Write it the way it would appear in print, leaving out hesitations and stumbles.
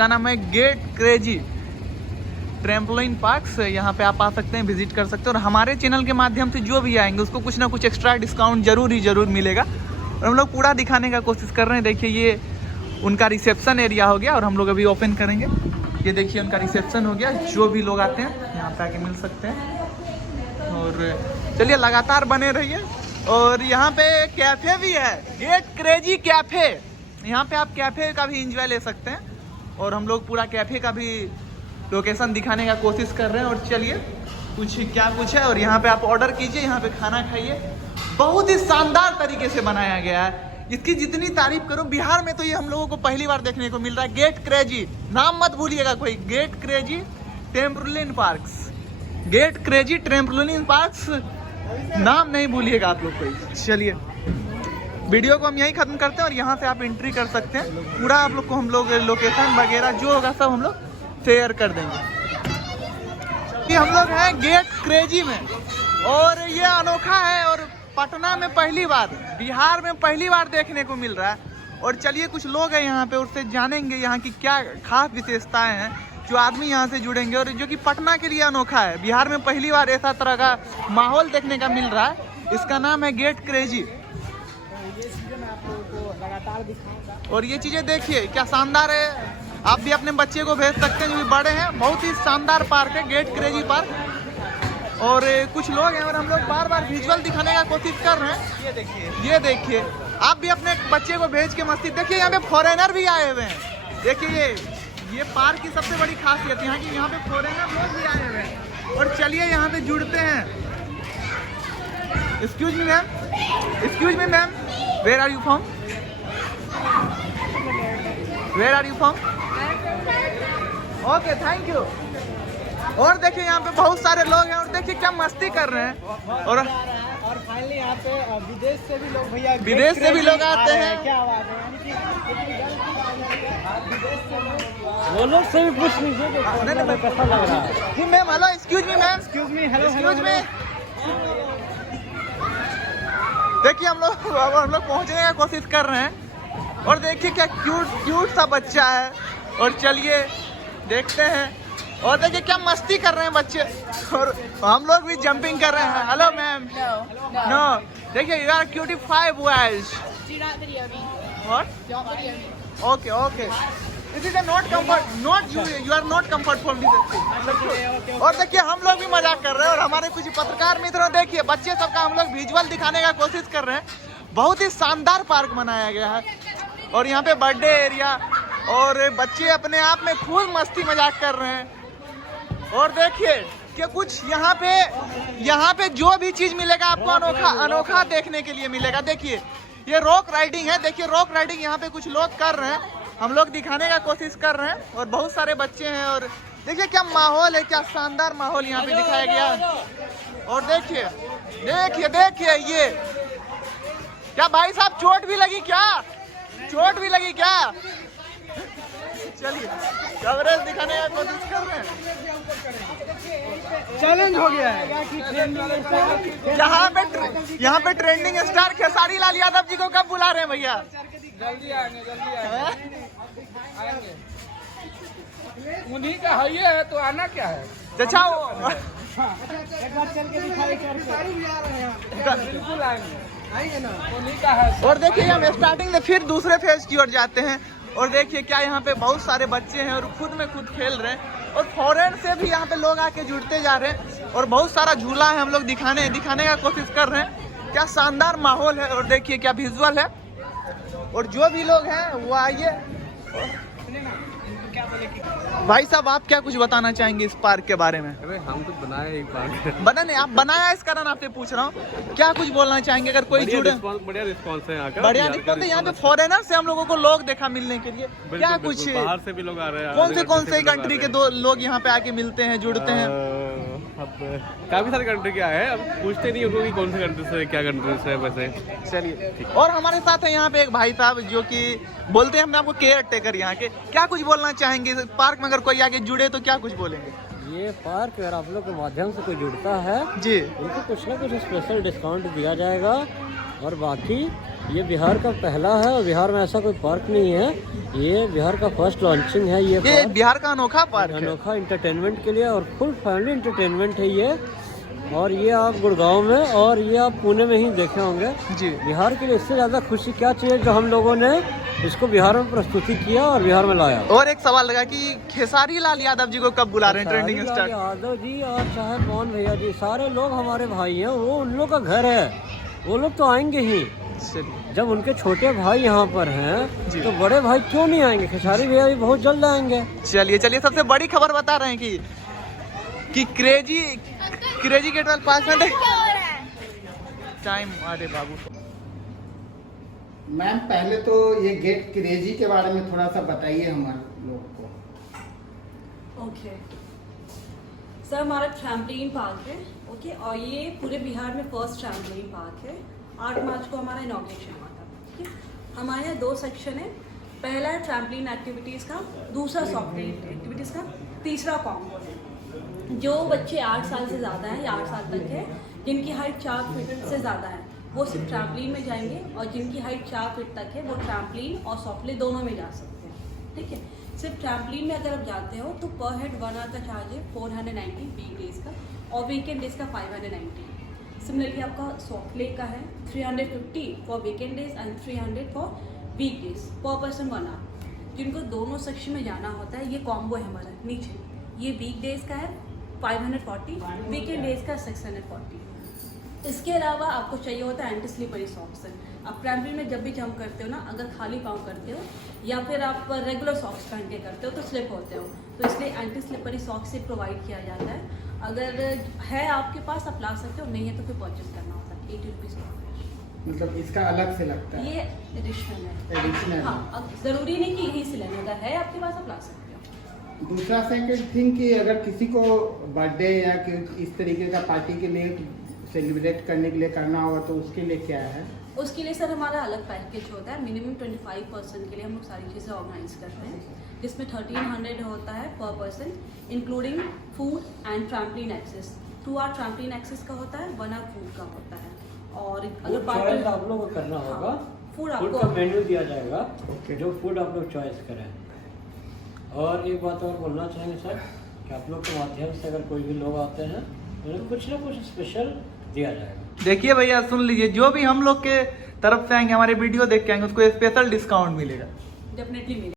इसका नाम है गेट क्रेजी ट्रैम्पोलिन पार्क्स। यहाँ पे आप आ सकते हैं, विजिट कर सकते हैं। और हमारे चैनल के माध्यम से जो भी आएंगे उसको कुछ ना कुछ एक्स्ट्रा डिस्काउंट जरूर मिलेगा। और हम लोग पूरा दिखाने का कोशिश कर रहे हैं। देखिए ये उनका रिसेप्शन एरिया हो गया और हम लोग अभी ओपन करेंगे। ये देखिए उनका रिसेप्शन हो गया, जो भी लोग आते हैं यहाँ पे आके मिल सकते हैं। और चलिए लगातार बने रहिए। और यहाँ पे कैफ़े भी है, गेट क्रेजी कैफ़े। यहाँ पे आप कैफ़े का भी एंजॉय ले सकते हैं। और हम लोग पूरा कैफ़े का भी लोकेशन दिखाने का कोशिश कर रहे हैं। और चलिए कुछ है। और यहाँ पे आप ऑर्डर कीजिए, यहाँ पे खाना खाइए। बहुत ही शानदार तरीके से बनाया गया है। इसकी जितनी तारीफ करूं, बिहार में तो ये हम लोगों को पहली बार देखने को मिल रहा है। गेट क्रेजी, नाम मत भूलिएगा कोई, gate crazy trampoline parks, gate crazy trampoline parks, नाम नहीं भूलिएगा आप लोग कोई। चलिए वीडियो को हम यहीं खत्म करते हैं और यहाँ से आप एंट्री कर सकते हैं। पूरा आप लोग को हम लोग लोकेशन वगैरह जो होगा सब हम लोग शेयर कर देंगे। हम लोग हैं गेट क्रेजी में और ये अनोखा है और पटना में पहली बार, बिहार में पहली बार देखने को मिल रहा है। और चलिए कुछ लोग हैं यहाँ पे, उससे जानेंगे यहाँ की क्या खास विशेषताएं हैं जो आदमी यहाँ से जुड़ेंगे। और जो कि पटना के लिए अनोखा है, बिहार में पहली बार ऐसा तरह का माहौल देखने का मिल रहा है। इसका नाम है गेट क्रेजी। और ये चीज़ें देखिए क्या शानदार है। आप भी अपने बच्चे को भेज सकते हैं जो भी बड़े हैं। बहुत ही शानदार पार्क है गेट क्रेजी पार्क। और कुछ लोग हैं और हम लोग बार बार विजुअल दिखाने का कोशिश कर रहे हैं। ये देखिए आप भी अपने बच्चे को भेज के मस्ती। देखिए यहाँ पे फॉरेनर भी आए हुए हैं। देखिए ये पार्क की सबसे बड़ी खासियत यहाँ की, यहाँ पे फॉरेनर लोग भी आए हुए हैं। और चलिए यहाँ पे जुड़ते हैं। Excuse me ma'am, where are you from? Where are you from? Okay, thank you. और देखिए यहाँ पे बहुत सारे लोग हैं और देखिए क्या मस्ती कर रहे हैं। और फाइनली यहाँ पे विदेश से भी लोग, भैया विदेश से भी लोग आते हैं। क्या बात है, वो लोग से भी पूछ लीजिए कैसा लग रहा है। जी ma'am, hello, excuse me ma'am, excuse me, hello, excuse me. देखिए हम लोग पहुँचने का कोशिश कर रहे हैं। और देखिए क्या क्यूट सा बच्चा है। और चलिए देखते हैं। और देखिए क्या मस्ती कर रहे हैं बच्चे। और हम लोग भी जंपिंग कर रहे हैं। Hello ma'am. नो, देखिए you are cutify boys. What? Okay. This is not comfort, not you are not comfort for this. और देखिए हम लोग भी मजाक कर रहे हैं। और हमारे कुछ पत्रकार मित्रों, देखिए बच्चे सबका हम लोग विजुअल दिखाने का कोशिश कर रहे हैं। बहुत ही शानदार पार्क बनाया गया है। और यहाँ पे बर्थडे एरिया और बच्चे अपने आप में खूब मस्ती मजाक कर रहे हैं। और देखिए कि कुछ यहाँ पे जो भी चीज मिलेगा आपको अनोखा देखने के लिए मिलेगा। देखिए ये रॉक राइडिंग है। देखिए रॉक राइडिंग यहाँ पे कुछ लोग कर रहे हैं, हम लोग दिखाने का कोशिश कर रहे हैं। और बहुत सारे बच्चे हैं। और देखिए क्या माहौल है, क्या शानदार माहौल यहाँ पे दिखाया गया है। और देखिए ये क्या भाई साहब, चोट भी लगी क्या? चलिए कवरेज दिखाने का कोशिश कर रहे हैं। चैलेंज हो गया है। यहाँ पे ट्रेंडिंग स्टार खेसारी लाल यादव जी को कब बुला रहे हैं भैया? जल्दी आएंगे। उन्हीं का है तो आना क्या है। अच्छा एक बार चल के दिखाई बिल्कुल आएंगे ना, उन्हीं का है। और देखिए हम स्टार्टिंग से फिर दूसरे फेज की ओर जाते हैं। और देखिए क्या यहाँ पे बहुत सारे बच्चे हैं और खुद में खुद खेल रहे हैं। और फॉरेन से भी यहाँ पे लोग आके जुड़ते जा रहे हैं। और बहुत सारा झूला है, हम लोग दिखाने का कोशिश कर रहे हैं। क्या शानदार माहौल है। और देखिए क्या विजुअल है। और जो भी लोग हैं वो आइए। भाई साहब आप क्या कुछ बताना चाहेंगे इस पार्क के बारे में? अरे हम तो बनाए एक पार्क। नहीं, आप बनाया इस कारण आपसे पूछ रहा हूँ। क्या कुछ बोलना चाहेंगे अगर कोई जुड़े? बढ़िया रिस्पांस है यहाँ का। बढ़िया रिस्पांस है। यहाँ पे फॉरेनर से हम लोगों को लोग देखा मिलने के लिए। क्या कुछ बाहर से भी लोग आ रहे हैं। कौन से कंट्री के दो लोग यहाँ पे आके मिलते हैं, जुड़ते हैं? अब काफी सारे कंट्री के आए हैं। अब पूछते नहीं उनको कि कौन से कंट्री से, क्या कंट्री से वैसे। चलिए और हमारे साथ है यहाँ पे एक भाई साहब जो कि बोलते हैं हमने आपको केयर टेकर यहाँ के। क्या कुछ बोलना चाहेंगे? पार्क में अगर कोई आगे जुड़े तो क्या कुछ बोलेंगे? ये पार्क अगर आप लोग के माध्यम से कोई जुड़ता है जी, उनको कुछ ना कुछ स्पेशल डिस्काउंट दिया जाएगा। और बाकी ये बिहार का पहला है और बिहार में ऐसा कोई पार्क नहीं है। ये बिहार का फर्स्ट लॉन्चिंग है ये ये पार्क। बिहार का अनोखा पार्क है। अनोखा इंटरटेनमेंट के लिए और फुल फैमिली इंटरटेनमेंट है ये। और ये आप गुड़गांव में और ये आप पुणे में ही देखे होंगे। जी बिहार के लिए इससे ज़्यादा खुशी क्या चाहिए जो हम लोगों ने इसको बिहार में प्रस्तुति किया और बिहार में लाया। और एक सवाल लगा कि खेसारी लाल यादव जी को कब बुला रहे हैं ट्रेंडिंग खेसारी स्टार? लाल यादव जी और चाहे पवन भैया जी, सारे लोग हमारे भाई हैं। वो उन लोग का घर है, वो लोग तो आएंगे ही। चलिए जब उनके छोटे भाई यहाँ पर हैं जी। तो बड़े भाई क्यों नहीं आएंगे? खेसारी भैया भी बहुत जल्द आएंगे। चलिए चलिए, सबसे बड़ी खबर बता रहे हैं कि क्रेजी के 12 पास में टाइम। अरे बाबू, मैम पहले तो ये गेट क्रेजी के बारे में थोड़ा सा बताइए हमारे लोग को। ओके सर, हमारा ट्रैम्पलिन पार्क है। ओके, और ये पूरे बिहार में फर्स्ट ट्रैम्पलिन पार्क है। 8 मार्च को हमारा इनॉग्रेशन हुआ था। ठीक है, हमारे यहाँ 2 सेक्शन है। पहला है ट्रैम्पलिन एक्टिविटीज़ का, दूसरा सॉफ्टवेयर एक्टिविटीज़ का, तीसरा कॉम्बो है। जो बच्चे 8 साल से ज़्यादा हैं या 8 साल तक है, जिनकी हाइट 4 फीट से ज़्यादा है, वो सिर्फ ट्रैम्पलिन में जाएंगे। और जिनकी हाइट 4 फीट तक है वो ट्रैम्पलिन और सॉफ्टवेयर दोनों में जा सकते हैं। ठीक है, सिर्फ ट्रैम्पलिन में अगर आप जाते हो तो पर हेड 1 आवर का चार्ज है 490 वीक डेज का, और वीकेंड डेज का 590। सिमिलरली आपका सॉफ्टवेयर का है 350 for weekend days and 300 for week days per person 1 hour. जिनको दोनों सेक्शन में जाना होता है, ये कॉम्बो है हमारा नीचे। ये वीक डेज का है 540, वीकेंड डेज का 640। इसके अलावा आपको चाहिए होता है एंटी स्लिपरी सॉक्स। आप ट्रैम्पलिन में जब भी जंप करते हो ना, अगर खाली पाँव करते हो या फिर आप रेगुलर सॉक्स पहन के करते हो तो स्लिप होते हो, तो इसलिए एंटी स्लिपरी सॉक्स से प्रोवाइड किया जाता है। अगर है आपके पास आप ला सकते हो, नहीं है तो फिर परचेज करना होता है 80 रुपीज़ का। मतलब इसका अलग से लगता है? ये एडिशनल है। एडिशनल। हाँ, अब ज़रूरी नहीं कि यहीं से लेना, अगर है आपके पास आप ला सकते हो। दूसरा सेकंड थिंग कि अगर किसी को बर्थडे या इस तरीके का पार्टी के लिए सेलिब्रेट करने के लिए करना होगा तो उसके लिए क्या है? उसके लिए सर हमारा अलग पैकेज होता है। मिनिमम 25% के लिए हम लोग सारी चीज़ें ऑर्गेनाइज करते हैं, जिसमें 1300 होता है per person, including food and trampoline access. 2 hour trampoline access का होता है, 1 आवर फूड का होता है। और अगर चॉइस आप लोगों को करना होगा। फूड फूड का आपको मेन्यू दिया जाएगा, जो फूड आप लोग चॉइस करें। और एक बात और बोलना चाहेंगे सर कि आप लोग के माध्यम से अगर कोई भी लोग आते हैं तो उन्हें कुछ ना कुछ स्पेशल दिया जाएगा। देखिए भैया सुन लीजिए, जो भी हम लोग के तरफ से आएंगे, हमारे वीडियो देख के आएंगे, उसको स्पेशल डिस्काउंट मिलेगा। डेफिनेटली मिलेगा।